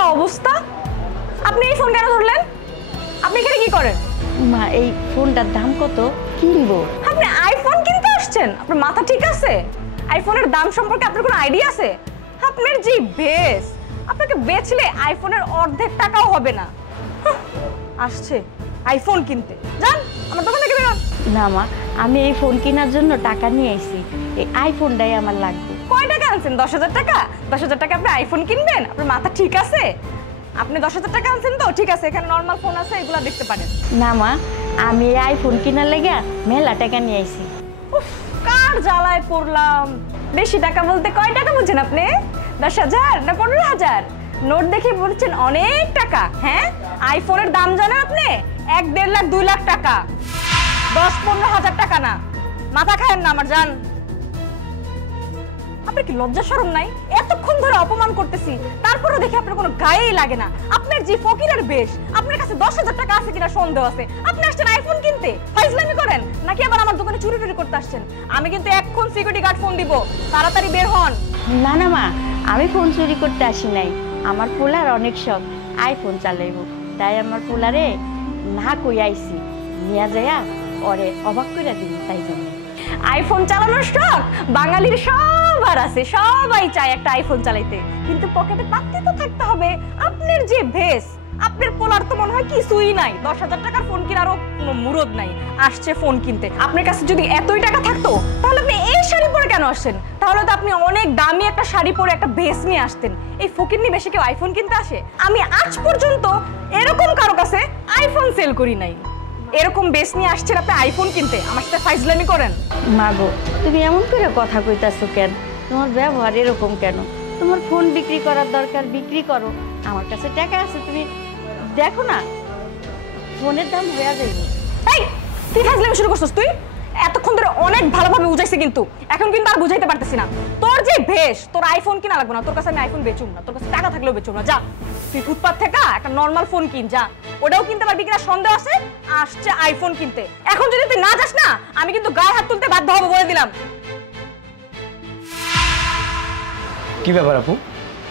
একটা অবস্থা। আপনি এই ফোন কেন ধরলেন? আপনি এখানে কি করেন? মা এই ফোনটার দাম কত? কিনবো। আপনি আইফোন কিনতে আসছেন? আপনার মাথা ঠিক আছে? আইফোনের দাম সম্পর্কে আপনার কোনো আইডিয়া আছে? আপনার যে বেস, আপনাকে বেচলে আইফোনের অর্ধেক টাকাও হবে না। আসছে আইফোন কিনতে। যান আমার দোকান থেকে বেরোন। না মা, আমি এই ফোন কেনার জন্য টাকা নিয়ে আইছি। এই আইফোনটাই আমার লাগবে। কয় টাকা আনছেন? 10,000 টাকা? 10,000 টাকা আপনি আইফোন কিনবেন? আপনার মাথা ঠিক আছে? আপনি 10,000 টাকা আনছেন তো ঠিক আছে, এখানে নর্মাল ফোন আছে, এগুলো দেখতে পারেন। না মা, আমি এই আইফোন কেনার লেগে মেলা টাকা নিয়ে আইছি। কার জ্বালায় পড়লাম। বেশি টাকা বলতে কয় টাকা বুঝছেন আপনি? 10,000 না 15,000? নোট দেখে বলছেন অনেক টাকা। হ্যাঁ, আইফোনের দাম জানেন আপনি? 1, 1.5 লাখ 2 লাখ টাকা। 10-15 হাজার টাকা না। মাথা খায়েন না আমার জান। আপনার কি লজ্জা শরম নাই? এতক্ষণ ধরে অপমান করতেছি, তারপরেও দেখে আপনার কোনো গায়েই লাগে না। আপনার যে ফকিরের বেশ, আপনার কাছে 10,000 টাকা আছে কিনা সন্দেহ আছে। আপনি আসছেন আইফোন কিনতে, ফাইজলামি করেন নাকি আবার আমার দোকানে চুরি টুরি করতে আসছেন? আমি কিন্তু এখন সিকিউরিটি গার্ড ফোন দিব, তাড়াতাড়ি বের হন। না না মা, আমি ফোন চুরি করতে আসি নাই। আমার পোলার অনেক শখ আইফোন চালাইব, তাই আমার পোলারে না কই আইছি, নিয়ে যাইয়া ওরে অবাক করে দিন, তাই জন্য। আইফোন চালানোর শখ বাঙালির সবার আছে, সবাই চায় একটা আইফোন চালাইতে, কিন্তু পকেটে পাত্তি তো থাকতে হবে। আপনার যে ভেস, আপনার পোলার তো মনে হয় কিছুই নাই। 10,000 টাকার ফোন কেনারও কোনো মুরদ নাই, আসছে ফোন কিনতে। আপনার কাছে যদি এতই টাকা থাকতো তাহলে আপনি এই শাড়ি পরে কেন আসছেন? তাহলে তো আপনি অনেক দামি একটা শাড়ি পরে একটা ভেস নিয়ে আসতেন। এই ফকির নিয়ে বেশি কেউ আইফোন কিনতে আসে? আমি আজ পর্যন্ত এরকম কারো কাছে আইফোন সেল করি নাই। এরকম বেস নিয়ে আসছেন আপনি আইফোন কিনতে, আমার সাথে ফাইজলামি করেন? মাগো, তুমি এমন করে কথা কইতাছো কেন? তোমার ব্যবহার এরকম কেন? তোমার ফোন বিক্রি করার দরকার, বিক্রি করো। আমার কাছে টাকা আছে, তুমি দেখো না, ফোনের দাম হয়ে যাবে। এই তুই ফাইজলামি শুরু করছিস? তুই এতক্ষণ ধরে অনেক ভালোভাবে বুঝাইছে, কিন্তু এখন কিন্তু আর বুঝাইতে পারতেছি না। তোর যে ভেস, তোর আইফোন কিনা লাগবে না, তোর কাছে আমি আইফোন বেচুম না, তোর কাছে টাকা থাকলেও বেচুম না। যা তুই ফুটপাত থেকে একটা নর্মাল ফোন কিন, যা। ওটাও কিনতে পারবি কিনা সন্দেহ আছে। আসছে আইফোন কিনতে, এখন যদি তুই না যাস না আমি কিন্তু গায়ে হাত তুলতে বাধ্য হবো, বলে দিলাম। কি ব্যাপার আপু,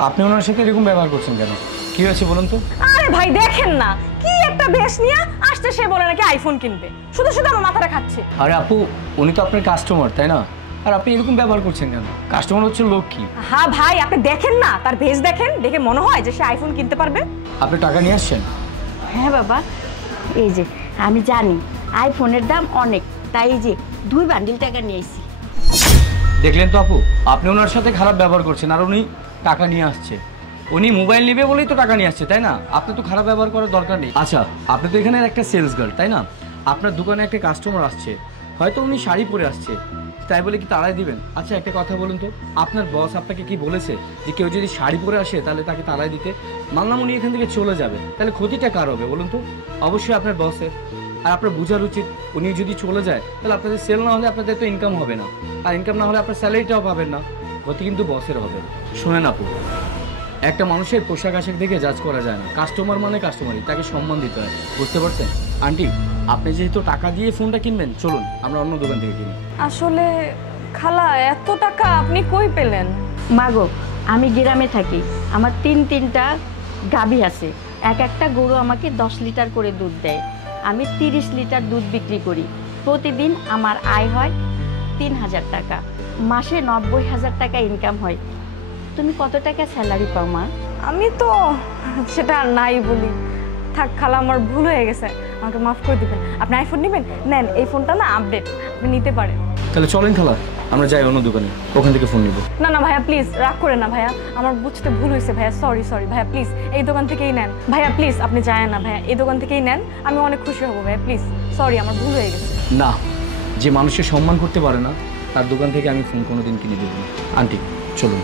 আপনি ওনার সাথে এরকম ব্যবহার করছেন কেন? কি হয়েছে বলুন তো? আরে ভাই দেখেন না, কি একটা বেশ নিয়ে আসছে, সে বলে নাকি আইফোন কিনবে, শুধু শুধু আমার মাথাটা খাচ্ছে। আরে আপু, উনি তো আপনার কাস্টমার, তাই না? আর আপনি এরকম ব্যবহার করছেন কেন? কাস্টমার হচ্ছে লোক কি? হ্যাঁ ভাই, আপনি দেখেন না, তার ভেস দেখেন, দেখে মনে হয় যে সে আইফোন কিনতে পারবে। আপনি টাকা নিয়ে আসছেন? হ্যাঁ বাবা, এই যে আমি জানি আইফোনের দাম অনেক, তাই এই যে 2 বান্ডিল টাকা নিয়ে এসেছি। দেখলেন তো আপু, আপনি ওনার সাথে খারাপ ব্যবহার করছেন, আর উনি টাকা নিয়ে আসছে। উনি মোবাইল নেবে বলেই তো টাকা নিয়ে আসছে, তাই না? আপনি তো খারাপ ব্যবহার করার দরকার নেই। আচ্ছা, আপনি তো এখানে একটা সেলস গার্ল, তাই না? আপনার দোকানে একটা কাস্টমার আসছে, হয়তো উনি শাড়ি পরে আসছে, তাই বলে কি তাড়াই দিবেন? আচ্ছা একটা কথা বলুন তো, আপনার বস আপনাকে কি বলেছে যে কেউ যদি শাড়ি পরে আসে তাহলে তাকে তাড়াই দিতে? মানলাম উনি এখান থেকে চলে যাবে, তাহলে ক্ষতিটা কার হবে বলুন তো? অবশ্যই আপনার বসের। আর আপনার বোঝার উচিত, উনি যদি চলে যায় তাহলে আপনাদের সেল না হলে আপনাদের তো ইনকাম হবে না, আর ইনকাম না হলে আপনার স্যালারিটাও পাবেন না, ক্ষতি কিন্তু বসের হবে। শোনেন আপু, একটা মানুষের পোশাক আশাক দেখে জাজ করা যায় না। কাস্টমার মানে কাস্টমারই, তাকে সম্মান দিতে হয়, বুঝতে পারছেন? আন্টি, আপনি যেহেতু টাকা দিয়ে ফোনটা কিনবেন, চলুন আমরা অন্য দোকান থেকে কিনি। আসলে খালা, এত টাকা আপনি কই পেলেন? মাগো, আমি গ্রামে থাকি, আমার 3টা গাভী আছে। একটা গরু আমাকে 10 লিটার করে দুধ দেয়। আমি 30 লিটার দুধ বিক্রি করি। প্রতিদিন আমার আয় হয় 3,000 টাকা, মাসে 90,000 টাকা ইনকাম হয়। তুমি কত টাকা স্যালারি পাও মা? আমি তো সেটা নাই বলি। থাক খালা, আমার ভুল হয়ে গেছে, আমাকে মাফ করে দিবেন। আপনি আইফোন নেবেন? নেন, এই ফোনটা না আপডেট, আপনি নিতে পারেন। তাহলে চলেন খালা, আমরা যাই অন্য দোকানে, ওখান থেকে ফোন নিব। না না ভাইয়া প্লিজ, রাগ করে না ভাইয়া, আমার বুঝতে ভুল হয়েছে ভাইয়া, সরি সরি ভাইয়া, প্লিজ এই দোকান থেকেই নেন ভাইয়া, প্লিজ আপনি যায় না ভাইয়া, এই দোকান থেকেই নেন, আমি অনেক খুশি হব ভাইয়া, প্লিজ সরি, আমার ভুল হয়ে গেছে। না, যে মানুষের সম্মান করতে পারে না তার দোকান থেকে আমি ফোন কোনোদিন কিনে দেবো না। আন্টি চলুন।